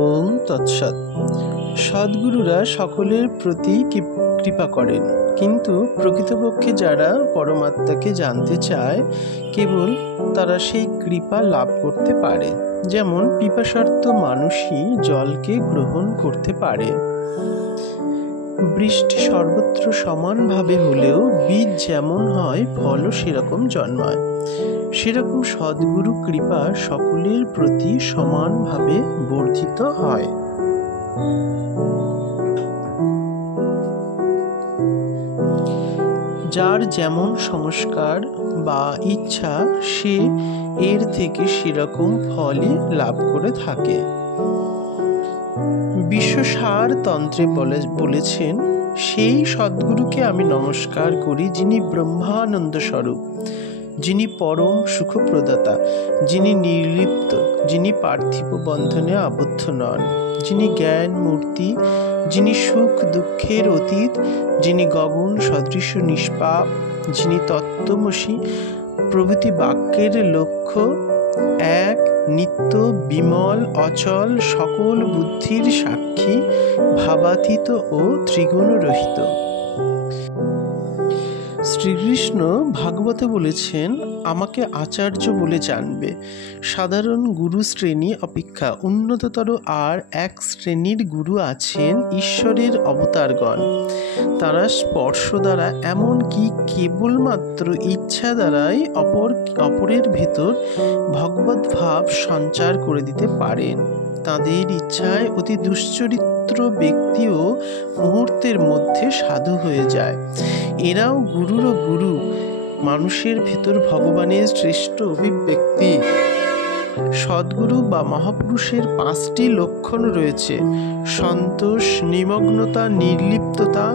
ওম তৎসৎ। সদ্গুরুরা সকলের প্রতি কৃপা করেন, কিন্তু প্রকৃতপক্ষে যারা পরমাত্মাকে জানতে চায় কেবল তারা সেই কৃপা লাভ করতে পারে। যেমন পিপাসার্ত মানুষই জলকে গ্রহণ করতে পারে। বৃষ্টি সর্বত্র সমানভাবে হলেও বীজ যেমন হয় ফলও সেরকম জন্মায়। সেরকম সদ্গুরু কৃপা সকলের প্রতি সমানভাবে বর্ধিত হয়। যার যেমন সংস্কার বা ইচ্ছা সে এর থেকে সেরকম ফলই লাভ করে থাকে। বিশ্বসার তন্ত্রে বলেছেন, সেই সদ্গুরুকে আমি নমস্কার করি যিনি ব্রহ্মানন্দ স্বরূপ, যিনি পরম সুখপ্রদাতা, যিনি নির্লিপ্ত, যিনি পার্থিব বন্ধনে আবদ্ধ নন, যিনি জ্ঞান মূর্তি, যিনি সুখ দুঃখের অতীত, যিনি গগন সদৃশ নিষ্পাপ, যিনি তত্ত্বমসি প্রভৃতি বাক্যের লক্ষ্য, এক নিত্য বিমল অচল সকল বুদ্ধির সাক্ষী, ভাবাতীত ও ত্রিগুণ রহিত। শ্রীকৃষ্ণ ভাগবতে বলেছেন, আমাকে আচার্য বলে জানবে। সাধারণ গুরু শ্রেণী অপেক্ষা উন্নততর আর এক শ্রেণীর গুরু আছেন ঈশ্বরের অবতারগণ। তারা স্পর্শ দ্বারা এমনকি কেবলমাত্র ইচ্ছা দ্বারাই অপরের ভেতর ভগবৎ ভাব সঞ্চার করে দিতে পারেন। তাদের ইচ্ছায় অতি দুশ্চরিত্র ব্যক্তিও মুহূর্তের মধ্যে সাধু হয়ে যায়। এরাও গুরুরও গুরু, মানুষের ভেতর ভগবানের শ্রেষ্ঠ অভিব্যক্তি। সদ্গুরু বা মহাপুরুষের 5টি লক্ষণ রয়েছে: সন্তোষ, নিমগ্নতা, নির্লিপ্ততা,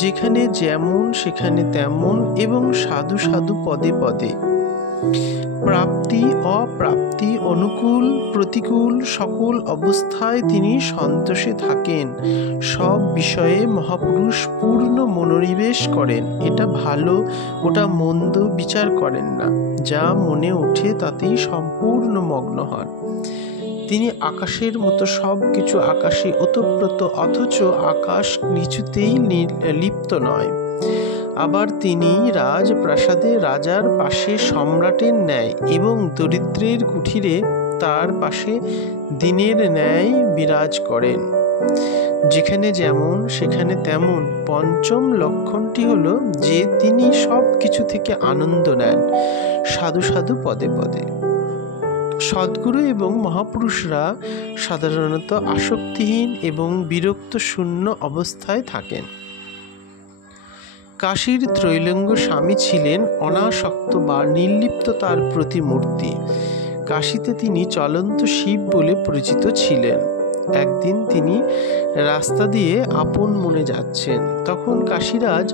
যেখানে যেমন সেখানে তেমন, এবং সাধু সাধু পদে পদে। প্রাপ্তি অপ্রাপ্তি, অনুকূল প্রতিকূল সকল অবস্থায় তিনি সন্তোষে থাকেন। সব বিষয়ে মহাপুরুষ পূর্ণ মনোনিবেশ করেন। এটা ভালো ওটা মন্দ বিচার করেন না, যা মনে ওঠে তাতেই সম্পূর্ণ মগ্ন হন। তিনি আকাশের মতো সব কিছু আকাশে ওতপ্রোত, অথচ আকাশ কিছুতেই লিপ্ত নয়। আবার তিনি রাজপ্রাসাদে রাজার পাশে সম্রাটের ন্যায় এবং দরিদ্রের কুঠিরে তার পাশে দিনের ন্যায় বিরাজ করেন। যেখানে যেমন সেখানে তেমন। পঞ্চম লক্ষণটি হলো যে তিনি সব কিছু থেকে আনন্দ নেন, সাধু সাধু পদে পদে। সদ্গুরু এবং মহাপুরুষরা সাধারণত আসক্তিহীন এবং বিরক্ত শূন্য অবস্থায় থাকেন। কাশীর ত্রৈলঙ্গ স্বামী ছিলেন অনাসক্ত বা নির্লিপ্ততার প্রতিমূর্তি। কাশীতে তিনি চলন্ত শিব বলে পরিচিত ছিলেন। একদিন তিনি রাস্তা দিয়ে আপন মনে যাচ্ছেন। তখন কাশীরাজ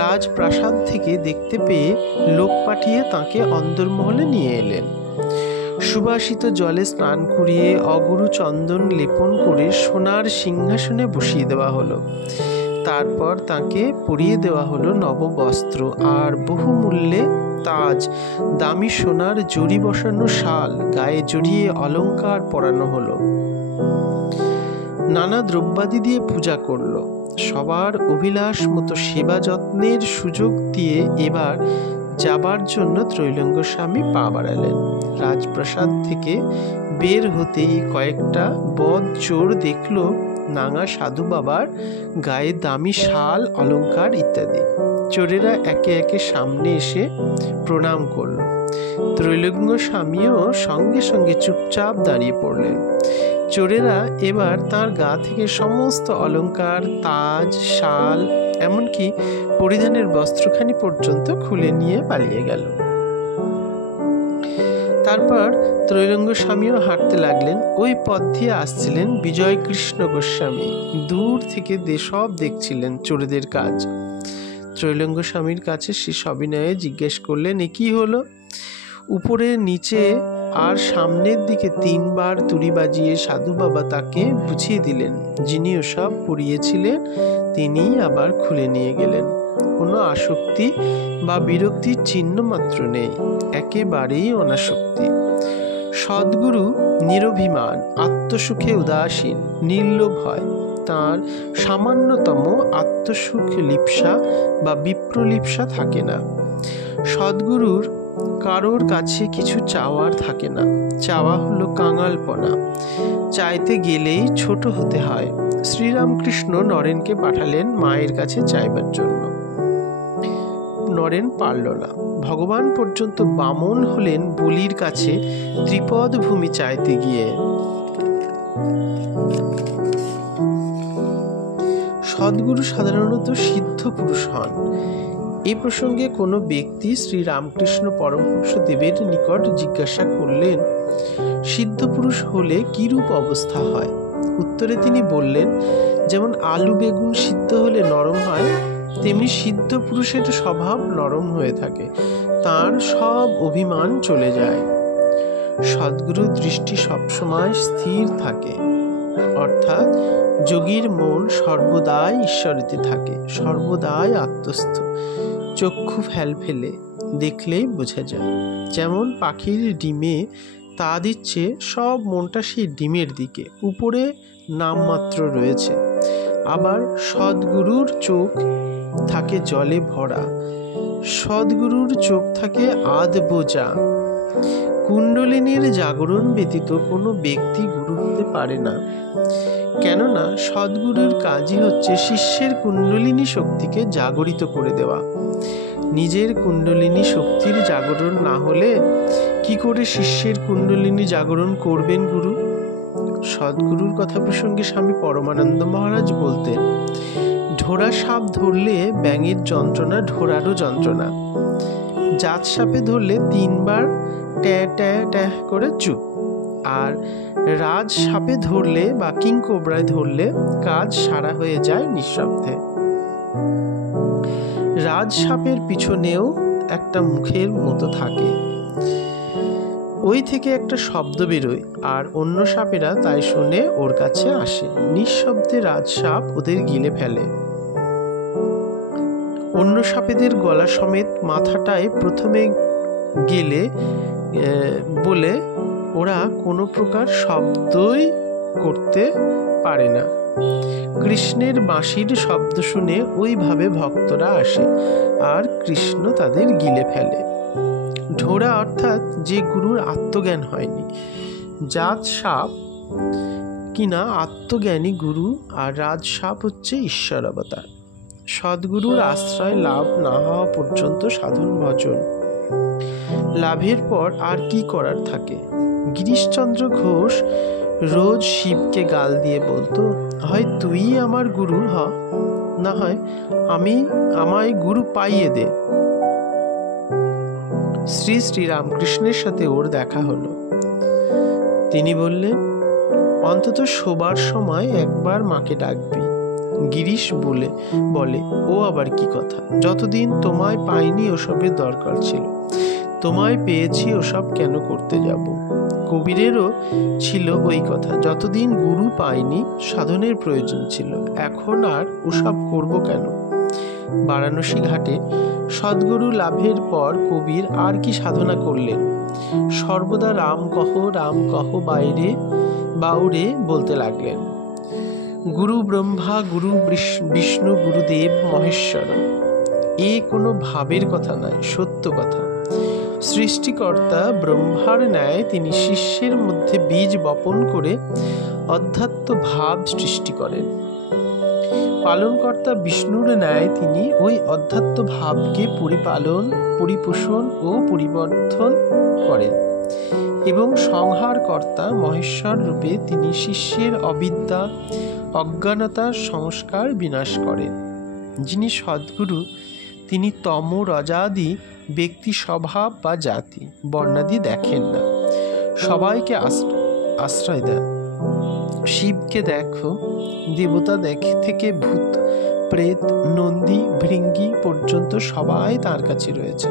রাজপ্রাসাদ থেকে দেখতে পেয়ে লোক পাঠিয়ে তাঁকে অন্দরমহলে নিয়ে এলেন। সুবাসিত জলে স্নান করিয়ে অগুরু চন্দন লেপন করে সোনার সিংহাসনে বসিয়ে দেওয়া হলো। তারপর তাকে পরিয়ে দেওয়া হলো নববস্ত্র আর বহুমূল্যে তাজ, দামি সোনার জড়ি বসানো শাল গায়ে জড়িয়ে অলংকার পরানো হলো। নানা দ্রব্যাদি দিয়ে পূজা করলো। সবার অভিলাষ মতো সেবা যত্নের সুযোগ দিয়ে এবার যাবার জন্য ত্রৈলঙ্গ স্বামী পা বাড়ালেন। রাজপ্রাসাদ থেকে বের হতেই কয়েকটা বদ চোর দেখল নাঙা সাধু বাবার গায়ে দামি শাল, অলংকার ইত্যাদি। চোরেরা একে একে সামনে এসে প্রণাম করল। ত্রৈলঙ্গ স্বামীও সঙ্গে সঙ্গে চুপচাপ দাঁড়িয়ে পড়লেন। চোরেরা এবার তার গা থেকে সমস্ত অলংকার, তাজ, শাল, এমনকি পরিধানের বস্ত্রখানি পর্যন্ত খুলে নিয়ে পালিয়ে গেল। তারপর ত্রৈলঙ্গ স্বামীও হাঁটতে লাগলেন। ওই পথ দিয়ে আসছিলেন বিজয় কৃষ্ণ গোস্বামী। দূর থেকে সব দেখছিলেন চোরেদের কাজ। ত্রৈলঙ্গ স্বামীর কাছে সে সবিনয়ে জিজ্ঞেস করলেন, এ কি হলো? উপরে নিচে আর সামনের দিকে 3 বার তুড়ি বাজিয়ে সাধু বাবা তাকে বুঝিয়ে দিলেন। যিনি ওসব পরিয়েছিলেন তিনি আবার খুলে নিয়ে গেলেন। কোনো আসক্তি বা বিরক্তির চিহ্ন মাত্র নেই, একেবারেই অনাসক্তি। সদ্গুরু নিরভিমান, আত্মসুখে উদাসীন, নির্লোভ হয়। তাঁর সামান্যতম আত্মসুখ লিপ্সা বা বিপ্রলিপ্সা থাকে না। সদ্গুরুর কারোর কাছে কিছু চাওয়ার থাকে না। চাওয়া হলো কাঙালপনা, চাইতে গেলেই ছোট হতে হয়। শ্রীরামকৃষ্ণ নরেনকে পাঠালেন মায়ের কাছে চাইবার জন্য। নরেন পারল না। ভগবান পর্যন্ত বামন হলেন বলির কাছে ত্রিপদ ভূমি চাইতে গিয়ে। সদ্গুরু সাধারণত সিদ্ধ পুরুষ হন। এই প্রসঙ্গে কোনো ব্যক্তি শ্রী রামকৃষ্ণ পরমহংসদেবের নিকট জিজ্ঞাসা করলেন, সিদ্ধ পুরুষ হলে কিরূপ অবস্থা হয়? উত্তরে তিনি বললেন, যেমন আলু বেগুন সিদ্ধ হলে নরম হয়, তেমনি সিদ্ধ পুরুষের স্বভাব নরম হয়ে থাকে, তার সব অভিমান চলে যায়। সদ্গুরুর দৃষ্টি সবসময় স্থির থাকে, অর্থাৎ যোগীর মন সর্বদাই ঈশ্বরেতে থাকে, সর্বদাই আত্মস্থ। চক্ষু ফেলে দেখলেই বোঝা যায়। যেমন পাখির ডিমে তা দিচ্ছে, সব মনটা সেই ডিমের দিকে, উপরে নামমাত্র রয়েছে। আবার সদ্গুরুর চোখ থাকে জলে ভরা, সদ্গুরুর চোখ থাকে আধ বোঝা। কুণ্ডলিনীর জাগরণ ব্যতীত কোনো ব্যক্তি গুরু হতে পারে না। কেননা সদ্গুরুর কাজই হচ্ছে শিষ্যের কুণ্ডলিনী শক্তিকে জাগরিত করে দেওয়া। নিজের কুণ্ডলিনী শক্তির জাগরণ না হলে কি করে শিষ্যের কুণ্ডলিনী জাগরণ করবেন গুরু? সদ্গুরুর কথা প্রসঙ্গে স্বামী পরমানন্দ মহারাজ বলতেন, ঢোড়া সাপ ধরলে ব্যাঙের যন্ত্রণা ঢোড়ারও যন্ত্রণা। জাত সাপে ধরলে 3 বার ট্যাঁ ট্যাঁ ট্যাঁ করে চুপ, আর রাজ সাপে ধরলে বা কিংকোবরায় ধরলে কাজ সারা হয়ে যায় নিঃশব্দে। রাজ সাপের পিছনেও একটা মুখের মতো থাকে, ওই থেকে একটা শব্দ বেরোয়, আর অন্য সাপেরা তাই শুনে ওর কাছে আসে। নিঃশব্দে রাজসাপ ওদের গিলে ফেলে। অন্য সাপেদের গলা সমেত মাথাটায় প্রথমে গেলে বলে ওরা কোনো প্রকার শব্দই করতে পারে না। কৃষ্ণের বাঁশির শব্দ শুনে ওইভাবে ভক্তরা আসে, আর কৃষ্ণ তাদের গিলে ফেলে। ঢোড়া অর্থাৎ যে গুরুর আত্মজ্ঞান হয়নি। জাত সাপ কিনা আত্মজ্ঞানী গুরু, আর রাজ সাপ হচ্ছে ঈশ্বর অবতার। সদ্গুরুর আশ্রয় লাভ না হওয়া পর্যন্ত সাধন ভজন। লাভের পর আর কি করার থাকে? গিরিশচন্দ্র ঘোষ রোজ শিবকে গাল দিয়ে বলতো, হয় তুই আমার গুরু হ, না হয় আমায় গুরু পাইয়ে দে। শ্রী শ্রী রামকৃষ্ণের সাথে ওর দেখা হলো। তিনি বললেন, অন্তত শোবার সময় একবার মাকে ডাকবি। গিরিশ বলে, ও আবার কি কথা? যতদিন তোমায় পাইনি ওসবের দরকার ছিল, তোমায় পেয়েছি ওসব কেন করতে যাব? কবিরেরও ছিল ওই কথা, যতদিন গুরু পাইনি সাধনের প্রয়োজন ছিল, এখন আর ওসব করব কেন? বারাণসী ঘাটে সদ্গুরু লাভের পর কবির আর কি সাধনা করলেন? সর্বদা রাম কহ বাইরে বাউরে বলতে লাগলেন। গুরু ব্রহ্মা, গুরু বিষ্ণু, গুরুদেব মহেশ্বর। এ কোনো ভাবের কথা নয়, সত্য কথা। সৃষ্টিকর্তা ব্রহ্মার ন্যায় তিনি শিষ্যের মধ্যে বীজ বপন করে অধ্যাত্ম ভাব সৃষ্টি করেন। পালনকর্তা বিষ্ণুর ন্যায় তিনি ওই অধ্যাত্ম ভাবকে পরিপালন, পরিপোষণ ও পরিবর্ধন করেন, এবং সংহারকর্তা মহেশ্বর রূপে তিনি শিষ্যের অবিদ্যা, অজ্ঞানতা, সংস্কার বিনাশ করেন। যিনি সদ্গুরু তিনি তম রজাদি ব্যক্তি স্বভাব বা জাতি বর্ণাদি দেখেন না, সবাইকে আশ্রয় দেন। শিবকে দেখো, দেবতা থেকে ভূত, প্রেত, নন্দী, ভৃঙ্গি পর্যন্ত সবাই তার কাছে রয়েছে।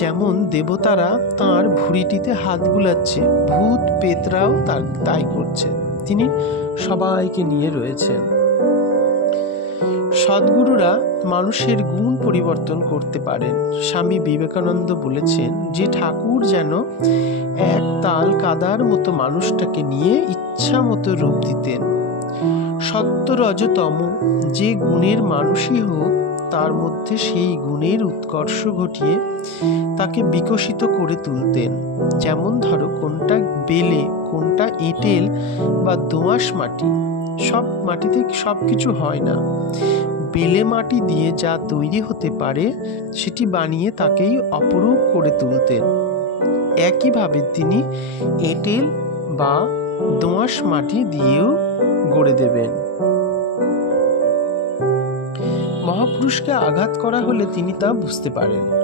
যেমন দেবতারা তাঁর ভুঁড়িটিতে হাত বুলাচ্ছে, ভূত পেতরাও তাই করছে। তিনি সবাইকে নিয়ে রয়েছেন। সদ্গুরুরা মানুষের গুণ পরিবর্তন করতে পারেন। স্বামী বিবেকানন্দ বলেছেন যে ঠাকুর যেন এক তাল কাদার মতো মানুষটাকে নিয়ে ইচ্ছা মতো রূপ দিতেন। সত্য রজতম যে গুণের মানুষই হোক, তার মধ্যে সেই গুণের উৎকর্ষ ঘটিয়ে তাকে বিকশিত করে তুলতেন। যেমন ধরো, কোনটা বেলে, কোনটা এঁটেল বা দোআঁশ মাটি, সব মাটিতে সব কিছু হয় না। বেলে মাটি দিয়ে যা তৈরি হতে পারে সেটি বানিয়ে তাকেই অপরূপ করে তুলতেন। একইভাবে তিনি এঁটেল বা দোআঁশ মাটি দিয়েও গড়ে দেবেন। মহাপুরুষকে আঘাত করা হলে তিনি তা বুঝতে পারেন।